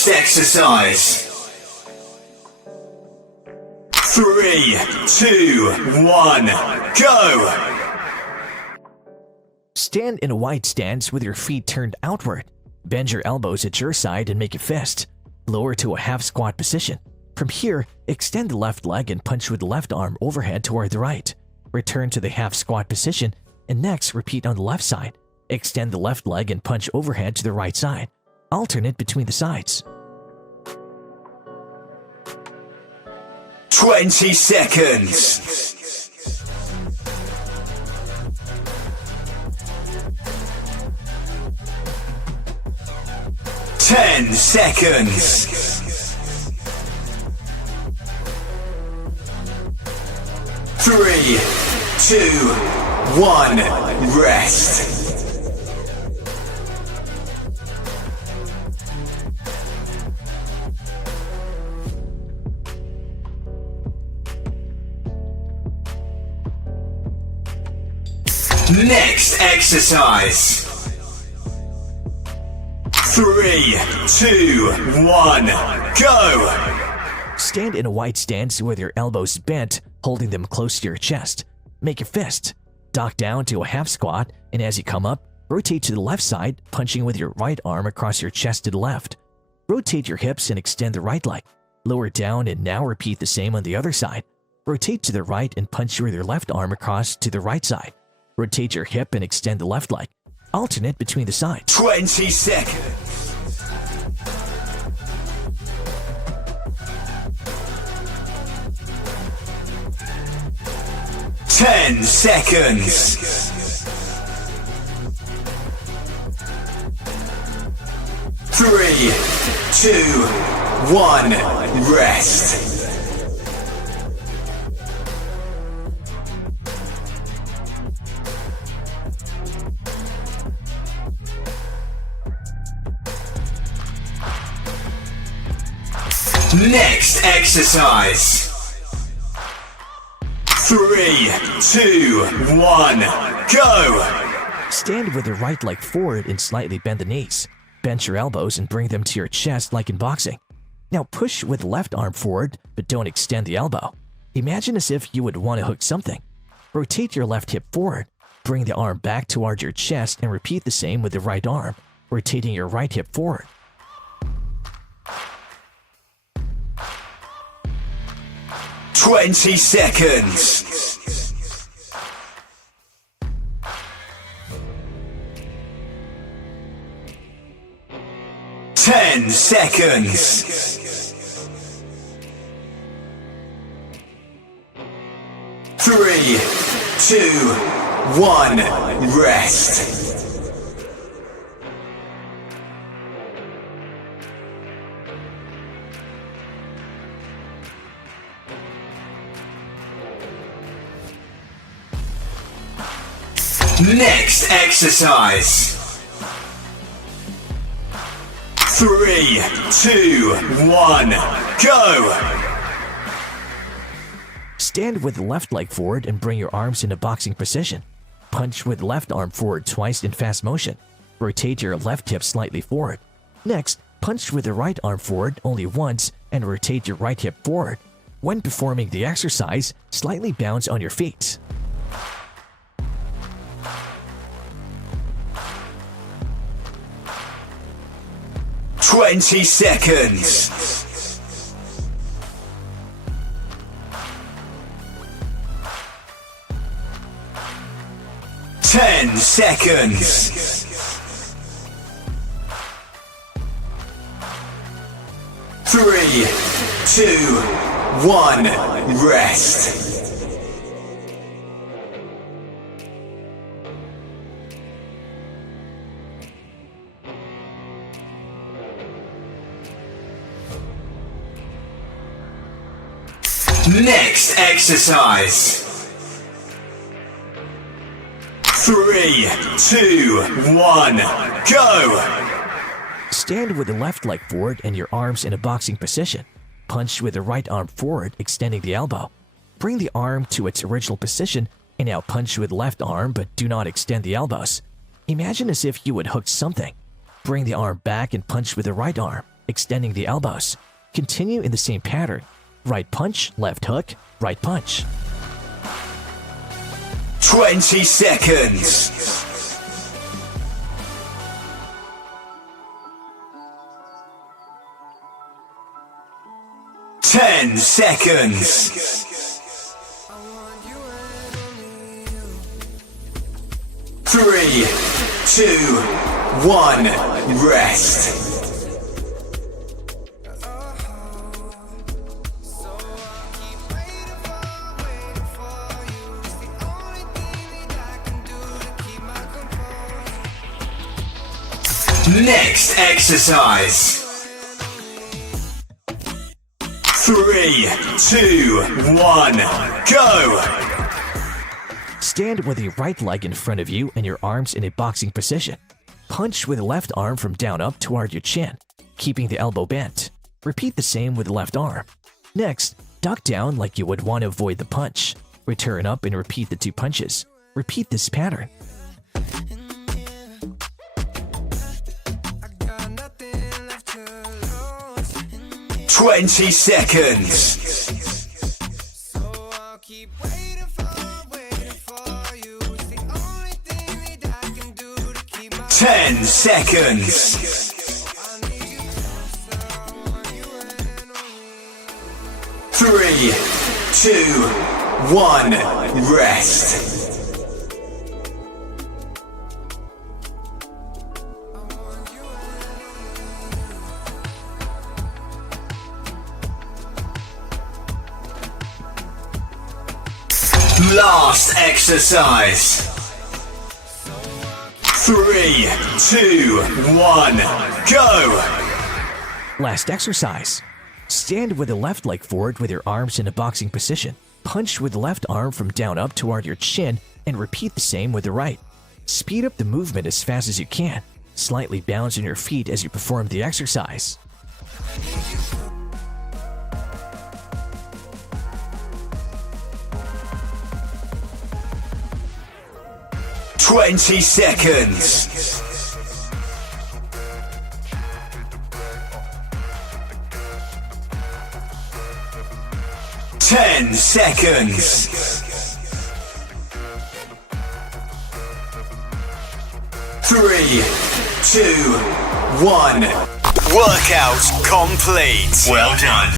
Next exercise. 3, 2, 1, go! Stand in a wide stance with your feet turned outward. Bend your elbows at your side and make a fist. Lower to a half squat position. From here, extend the left leg and punch with the left arm overhead toward the right. Return to the half squat position and next repeat on the left side. Extend the left leg and punch overhead to the right side. Alternate between the sides. 20 seconds. 10 seconds. 3, 2, 1, rest. Next exercise. 3, 2, 1, go! Stand in a wide stance with your elbows bent, holding them close to your chest. Make a fist. Dock down to a half squat, and as you come up, rotate to the left side, punching with your right arm across your chest to the left. Rotate your hips and extend the right leg. Lower down and now repeat the same on the other side. Rotate to the right and punch with your left arm across to the right side. Rotate your hip and extend the left leg. Alternate between the sides. 20 seconds. 10 seconds. 3, 2, 1, rest. Next exercise. 3, 2, 1, go! Stand with the right leg forward and slightly bend the knees. Bend your elbows and bring them to your chest like in boxing. Now push with the left arm forward, but don't extend the elbow. Imagine as if you would want to hook something. Rotate your left hip forward. Bring the arm back toward your chest and repeat the same with the right arm, rotating your right hip forward. 20 seconds. 10 seconds. 3, 2, 1, rest. Next exercise. 3, 2, 1, go! Stand with the left leg forward and bring your arms in a boxing position. Punch with left arm forward twice in fast motion. Rotate your left hip slightly forward. Next, punch with the right arm forward only once and rotate your right hip forward. When performing the exercise, slightly bounce on your feet. 20 seconds. 10 seconds. 3, 2, 1, rest. Next exercise. 3, 2, 1, go! Stand with the left leg forward and your arms in a boxing position. Punch with the right arm forward, extending the elbow. Bring the arm to its original position and now punch with left arm, but do not extend the elbows. Imagine as if you would hook something. Bring the arm back and punch with the right arm. extending the elbows. Continue in the same pattern. Right punch, left hook, right punch. 20 seconds. 10 seconds. 3, 2, 1, rest. Next exercise. 3, 2, 1, go! Stand with your right leg in front of you and your arms in a boxing position. Punch with the left arm from down up toward your chin, keeping the elbow bent. Repeat the same with the left arm. Next, duck down like you would want to avoid the punch. Return up and repeat the 2 punches. Repeat this pattern. 20 seconds. 10 seconds. 3, 2, 1, rest. Last exercise. 3, 2, 1, go! Last exercise. Stand with the left leg forward with your arms in a boxing position. Punch with the left arm from down up toward your chin and repeat the same with the right. Speed up the movement as fast as you can. Slightly bounce on your feet as you perform the exercise. 20 seconds. 10 seconds. 3, 2, 1. Workout complete. Well done.